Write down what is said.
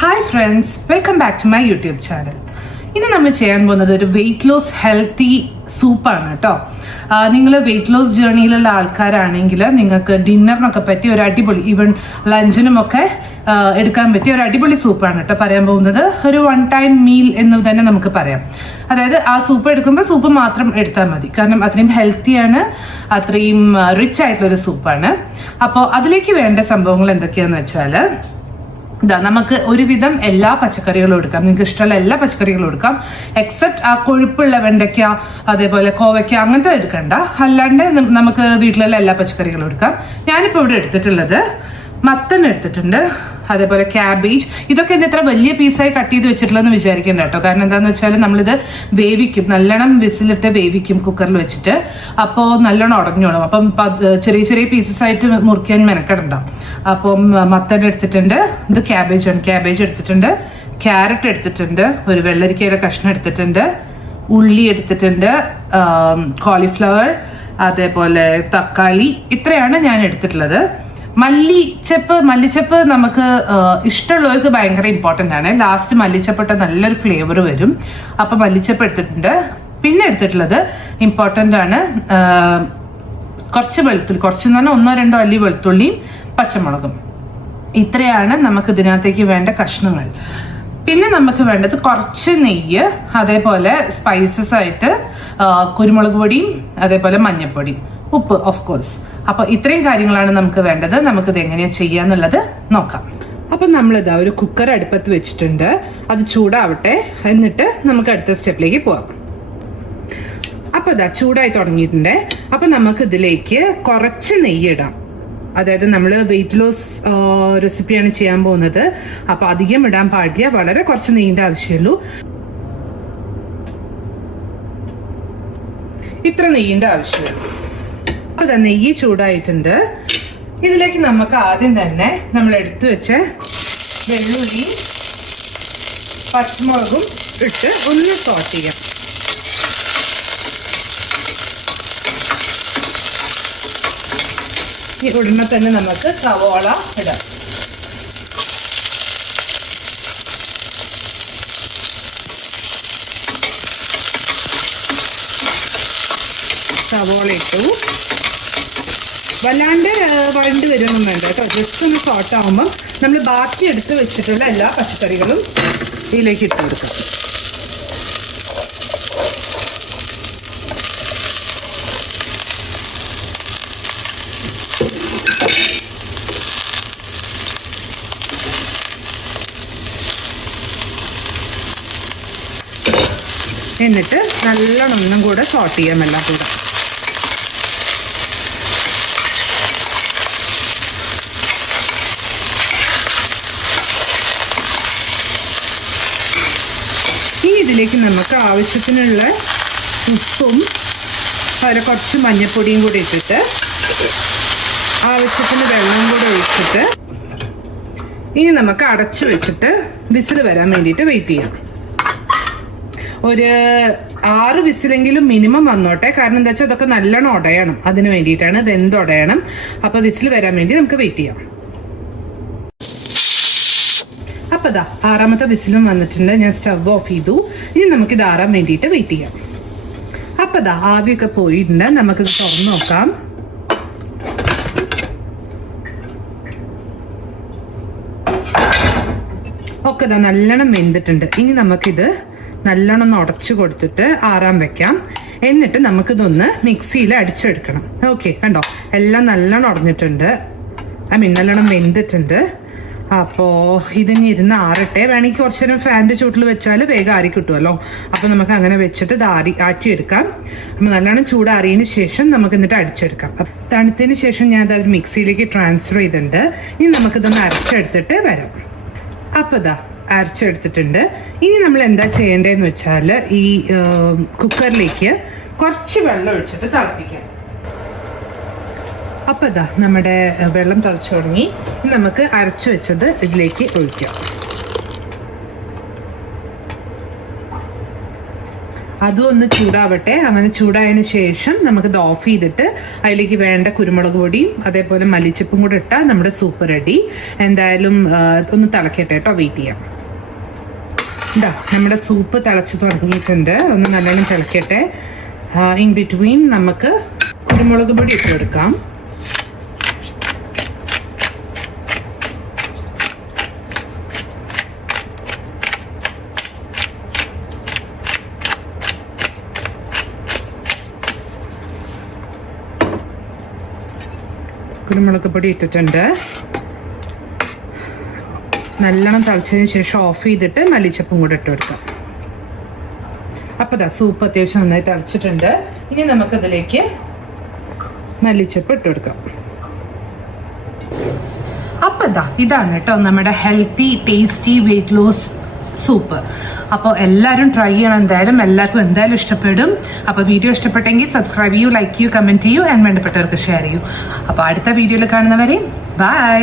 Hi friends, welcome back to my YouTube channel. ഇന്ന് നമ്മൾ ചെയ്യാൻ പോകുന്നത് ഒരു വെയിറ്റ് ലോസ് ഹെൽത്തി സൂപ്പാണ് കേട്ടോ. നിങ്ങൾ വെയിറ്റ് ലോസ് ജേർണിയിലുള്ള ആൾക്കാരാണെങ്കിൽ നിങ്ങൾക്ക് ഡിന്നറിനൊക്കെ പറ്റിയ ഒരു അടിപൊളി, ഈവൻ ലഞ്ചിനുമൊക്കെ എടുക്കാൻ പറ്റിയ ഒരു അടിപൊളി സൂപ്പാണ് കേട്ടോ പറയാൻ പോകുന്നത്. ഒരു വൺ ടൈം മീൽ എന്ന് തന്നെ നമുക്ക് പറയാം. അതായത് ആ സൂപ്പ് എടുക്കുമ്പോൾ സൂപ്പ് മാത്രം എടുത്താൽ മതി, കാരണം അത്രയും ഹെൽത്തിയാണ്, അത്രയും റിച്ച് ആയിട്ടുള്ളൊരു സൂപ്പാണ്. അപ്പോൾ അതിലേക്ക് വേണ്ട സംഭവങ്ങൾ എന്തൊക്കെയാന്ന് വെച്ചാൽ, നമുക്ക് ഒരുവിധം എല്ലാ പച്ചക്കറികളും എടുക്കാം. നിങ്ങൾക്ക് ഇഷ്ടമുള്ള എല്ലാ പച്ചക്കറികളും എടുക്കാം, എക്സെപ്റ്റ് ആ കൊഴുപ്പുള്ള വെണ്ടയ്ക്ക, അതേപോലെ കോവയ്ക്ക, അങ്ങനത്തെ എടുക്കണ്ട. അല്ലാണ്ട് നമുക്ക് വീട്ടിലുള്ള എല്ലാ പച്ചക്കറികളും എടുക്കാം. ഞാനിപ്പോൾ ഇവിടെ എടുത്തിട്ടുള്ളത് മത്തൻ എടുത്തിട്ടുണ്ട്, അതേപോലെ ക്യാബേജ്. ഇതൊക്കെ ഇത്ര വലിയ പീസായി കട്ട് ചെയ്ത് വെച്ചിട്ടുള്ളതെന്ന് വിചാരിക്കേണ്ട കേട്ടോ. കാരണം എന്താണെന്ന് വെച്ചാൽ നമ്മളിത് വേവിക്കും, നല്ലോണം വിസിലിട്ട് വേവിക്കും കുക്കറിൽ വെച്ചിട്ട്. അപ്പോൾ നല്ലോണം ഉടഞ്ഞോളും. അപ്പം ചെറിയ ചെറിയ പീസസ് ആയിട്ട് മുറിക്കാൻ മെനക്കെടണ്ട. അപ്പം മത്തൻ എടുത്തിട്ടുണ്ട്, ഇത് ക്യാബേജാണ്. ക്യാബേജ് എടുത്തിട്ടുണ്ട്, ക്യാരറ്റ് എടുത്തിട്ടുണ്ട്, ഒരു വെള്ളരിക്കയുടെ കഷ്ണം എടുത്തിട്ടുണ്ട്, ഉള്ളി എടുത്തിട്ടുണ്ട്, കോളിഫ്ലവർ, അതേപോലെ തക്കാളി. ഇത്രയാണ് ഞാൻ എടുത്തിട്ടുള്ളത്. മല്ലിച്ചപ്പ് നമുക്ക് ഇഷ്ടമുള്ളവർക്ക് ഭയങ്കര ഇമ്പോർട്ടൻ്റ് ആണ്. ലാസ്റ്റ് മല്ലിച്ചപ്പിട്ട നല്ലൊരു ഫ്ലേവർ വരും. അപ്പൊ മല്ലിച്ചപ്പ് എടുത്തിട്ടുണ്ട്. പിന്നെ എടുത്തിട്ടുള്ളത് ഇമ്പോർട്ടൻ്റ് ആണ്, കുറച്ച് വെളുത്തുള്ളി, കുറച്ചെന്ന് പറഞ്ഞാൽ 1-2 അല്ലി വെളുത്തുള്ളിയും പച്ചമുളകും. ഇത്രയാണ് നമുക്ക് ഇതിനകത്തേക്ക് വേണ്ട കഷ്ണങ്ങൾ. പിന്നെ നമുക്ക് വേണ്ടത് കുറച്ച് നെയ്യ്, അതേപോലെ സ്പൈസസ് ആയിട്ട് കുരുമുളക് പൊടിയും അതേപോലെ മഞ്ഞൾപ്പൊടിയും, ഉപ്പ് ഓഫ് കോഴ്സ്. അപ്പൊ ഇത്രയും കാര്യങ്ങളാണ് നമുക്ക് വേണ്ടത്. നമുക്കിത് എങ്ങനെയാ ചെയ്യാന്നുള്ളത് നോക്കാം. അപ്പൊ നമ്മളിതാ ഒരു കുക്കർ അടുപ്പത്ത് വെച്ചിട്ടുണ്ട്, അത് ചൂടാവട്ടെ, എന്നിട്ട് നമുക്ക് അടുത്ത സ്റ്റെപ്പിലേക്ക് പോവാം. അപ്പൊ ഇതാ ചൂടായി തുടങ്ങിയിട്ടുണ്ട്. അപ്പൊ നമുക്ക് ഇതിലേക്ക് കുറച്ച് നെയ്യ് ഇടാം. അതായത് നമ്മൾ വെയിറ്റ് ലോസ് റെസിപ്പിയാണ് ചെയ്യാൻ പോകുന്നത്. അപ്പൊ അധികം ഇടാൻ പാടില്ല, വളരെ കുറച്ച് നെയ്യിന്റെ ആവശ്യമുള്ളൂ. ഇത്ര നെയ്യിന്റെ ആവശ്യമുള്ളൂ. അപ്പൊ നെയ്യ് ചൂടായിട്ടുണ്ട്. ഇതിലേക്ക് നമുക്ക് ആദ്യം തന്നെ നമ്മൾ എടുത്തു വെച്ച വെള്ളുള്ളി പച്ചമുളകും ഇട്ട് ഒന്ന് സോട്ട് ചെയ്യാം. ഈ ഉടനെ തന്നെ നമുക്ക് സവോള ഇടാം. സവോള ഇട്ടു. വല്ലാണ്ട് വഴണ്ട് വരുമൊന്നും വേണ്ട കേട്ടോ. ജസ്റ്റ് ഒന്ന് സോട്ട് ആകുമ്പോൾ നമ്മൾ ബാക്കി എടുത്ത് വെച്ചിട്ടുള്ള എല്ലാ പച്ചക്കറികളും ഇതിലേക്ക് ഇട്ട് കൊടുക്കാം. എന്നിട്ട് നല്ലോണം ഒന്നും കൂടെ സോട്ട് ചെയ്യാം എല്ലാം കൂടെ. ഇതിലേക്ക് നമുക്ക് ആവശ്യത്തിനുള്ള ഉപ്പും അതിൽ കുറച്ച് മഞ്ഞൾപ്പൊടിയും കൂടി ഇട്ടിട്ട് ആവശ്യത്തിന് വെള്ളം കൂടെ ഒഴിച്ചിട്ട് ഇനി നമുക്ക് അടച്ചു വെച്ചിട്ട് വിസിൽ വരാൻ വേണ്ടിയിട്ട് വെയിറ്റ് ചെയ്യാം. ഒരു 6 വിസിലെങ്കിലും മിനിമം വന്നോട്ടെ. കാരണം എന്താ വെച്ചാൽ അതൊക്കെ നല്ലോണം ഉടയണം, അതിന് വേണ്ടിയിട്ടാണ്, വെന്തുടയണം. അപ്പൊ വിസിൽ വരാൻ വേണ്ടി നമുക്ക് വെയിറ്റ് ചെയ്യാം. അപ്പൊ ഇതാ 6ാമത്തെ വിസിലും വന്നിട്ടുണ്ട്. ഞാൻ സ്റ്റവ് ഓഫ് ചെയ്തു. ഇനി നമുക്കിത് ആറാൻ വേണ്ടിയിട്ട് വെയിറ്റ് ചെയ്യാം. അപ്പൊ ഇതാ ആവിയൊക്കെ പോയിട്ടുണ്ട്. നമുക്കിത് തുറന്നു നോക്കാം. ഒക്കെ ഇതാ നല്ലോണം വെന്തിട്ടുണ്ട്. ഇനി നമുക്കിത് നല്ലോണം ഒന്ന് ഉടച്ചു കൊടുത്തിട്ട് ആറാൻ വെക്കാം. എന്നിട്ട് നമുക്കിതൊന്ന് മിക്സിയിൽ അടിച്ചെടുക്കണം. ഓക്കെ, കണ്ടോ, എല്ലാം നല്ലോണം ഉടഞ്ഞിട്ടുണ്ട്, നല്ലോണം വെന്തിട്ടുണ്ട്. അപ്പോ ഇതിന് ഇരുന്ന് ആറട്ടെ. വേണമെങ്കിൽ കുറച്ചു നേരം ഫാനിന്റെ ചൂട്ടിൽ വെച്ചാൽ വേഗം ആറി കിട്ടുമല്ലോ. അപ്പൊ നമുക്ക് അങ്ങനെ വെച്ചിട്ട് ഇത് ആറ്റിയെടുക്കാം. അപ്പൊ നല്ലോണം ചൂടാറിയതിന് ശേഷം നമുക്ക് എന്നിട്ട് അടിച്ചെടുക്കാം. തണുത്തതിന് ശേഷം ഞാൻ അതായത് മിക്സിയിലേക്ക് ട്രാൻസ്ഫർ ചെയ്തിട്ടുണ്ട്. ഇനി നമുക്കിതൊന്ന് അരച്ചെടുത്തിട്ട് വരാം. അപ്പൊ ഇതാ അരച്ചെടുത്തിട്ടുണ്ട്. ഇനി നമ്മൾ എന്താ ചെയ്യേണ്ടതെന്ന് വെച്ചാൽ ഈ കുക്കറിലേക്ക് കുറച്ച് വെള്ളം ഒഴിച്ചിട്ട് തിളപ്പിക്കാം. അപ്പൊ ഇതാ നമ്മുടെ വെള്ളം തിളച്ചു തുടങ്ങി. നമുക്ക് അരച്ചു വെച്ചത് ഇതിലേക്ക് ഒഴിക്കാം. അതും ഒന്ന് ചൂടാവട്ടെ. അങ്ങനെ ചൂടായതിനു ശേഷം നമുക്കിത് ഓഫ് ചെയ്തിട്ട് അതിലേക്ക് വേണ്ട കുരുമുളക് പൊടിയും അതേപോലെ മല്ലിച്ചപ്പും കൂടെ ഇട്ടാൽ നമ്മുടെ സൂപ്പ് റെഡി. എന്തായാലും ഒന്ന് തിളക്കട്ടെ കേട്ടോ, വെയിറ്റ് ചെയ്യാം. ഇതാ നമ്മുടെ സൂപ്പ് തിളച്ച് തുടങ്ങിയിട്ടുണ്ട്. ഒന്ന് നല്ലോണം തിളക്കട്ടെ. ഇൻ ബിറ്റ്വീൻ നമുക്ക് കുരുമുളക് പൊടി ഇട്ട് കൊടുക്കാം. കുരുമുളക് പൊടി ഇട്ടിട്ടുണ്ട്. നല്ലോണം തിളച്ചതിന് ശേഷം ഓഫ് ചെയ്തിട്ട് മല്ലിച്ചപ്പും കൂടെ ഇട്ട് കൊടുക്കാം. അപ്പോൾ സൂപ്പ് അത്യാവശ്യം നന്നായി തിളച്ചിട്ടുണ്ട്. ഇനി നമുക്കതിലേക്ക് മല്ലിച്ചപ്പ് ഇട്ട് കൊടുക്കാം. അപ്പോൾ ഇതാണ് കേട്ടോ നമ്മുടെ healthy tasty weight loss soup. അപ്പോൾ എല്ലാവരും ട്രൈ ചെയ്യണം. എല്ലാവർക്കും എന്തായാലും ഇഷ്ടപ്പെടും. അപ്പോൾ വീഡിയോ ഇഷ്ടപ്പെട്ടെങ്കിൽ സബ്സ്ക്രൈബ് ചെയ്യൂ, ലൈക്ക് ചെയ്യൂ, കമന്റ് ചെയ്യൂ, വേണ്ടപ്പെട്ടവർക്ക് ഷെയർ ചെയ്യൂ. അപ്പോൾ അടുത്ത വീഡിയോയിൽ കാണുന്നവരെ ബൈ.